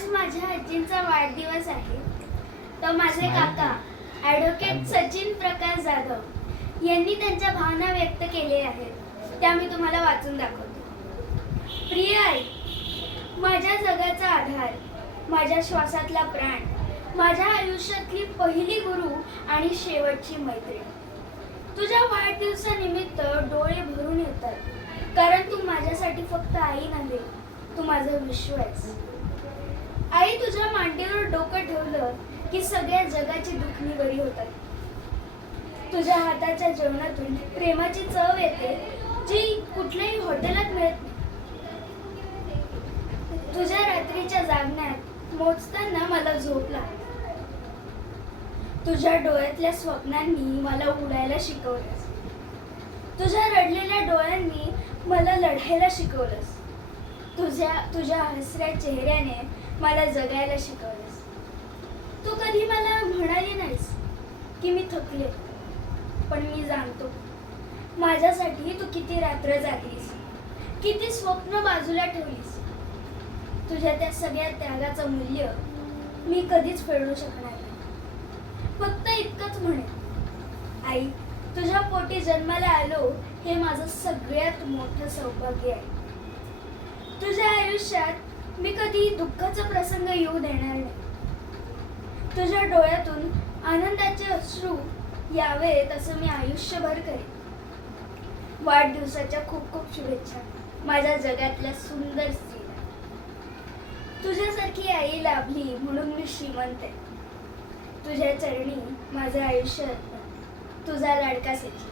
आज माझ्या आजींचा वाढदिवस आहे. तर माझे काका ॲडव्होकेट सचिन प्रकाश जाधव यांनी त्यांच्या भावना व्यक्त केलेल्या आहेत. त्या मी तुम्हाला वाचून दाखवते. प्रिय आई, माझ्या जगाचा आधार, माझ्या श्वासातला प्राण, माझ्या आयुष्यातली पहिली गुरु आणि शेवटची मैत्रीण. तुझ्या वाढदिवसानिमित्त डोळे भरून येतात, कारण तू माझ्यासाठी फक्त आई नव्हे, तू माझं विश्व आहेस. आई, तुझ्या मांडीवर डोकं ठेवलं की सगळ्या जगाची दुखणी बरी होतात. तुझ्या हाताच्या जेवणातून प्रेमाची चव येते, जी कुठल्याही हॉटेलात मिळत नाही. तुझ्या रात्रीच्या जागण्यात मोजताना मला झोप लागते. तुझ्या डोळ्यातल्या स्वप्नांनी मला उडायला शिकवलंस. तुझ्या रडलेल्या डोळ्यांनी मला लढायला शिकवलंस. तुझ्या हसऱ्या चेहऱ्याने मला जगायला शिकवलंस. तू कधी मला म्हणाली नाहीस की मी थकले, पण मी जाणतो माझ्यासाठी तू किती रात्र जागलीस, किती स्वप्न बाजूला ठेवलीस. तुझ्या त्या सगळ्या त्यागाचं मूल्य मी कधीच फेडू शकणार नाही. फक्त इतकंच म्हणेन, आई, तुझ्या पोटी जन्माला आलो हे माझं सगळ्यात मोठं सौभाग्य आहे. तुझ्या आयुष्यात मी कधी दुःखाचा प्रसंग येऊ देणार नाही. तुझ्या डोळ्यातून आनंदाचे अश्रू यावेत असं मी आयुष्यभर करेन. वाढदिवसाच्या खूप खूप शुभेच्छा माझ्या जगातल्या सुंदर स्त्रीला. तुझ्यासारखी आई लाभली म्हणून मी श्रीमंत आहे. तुझ्या चरणी माझं आयुष्य तुझा लाडका सचिन.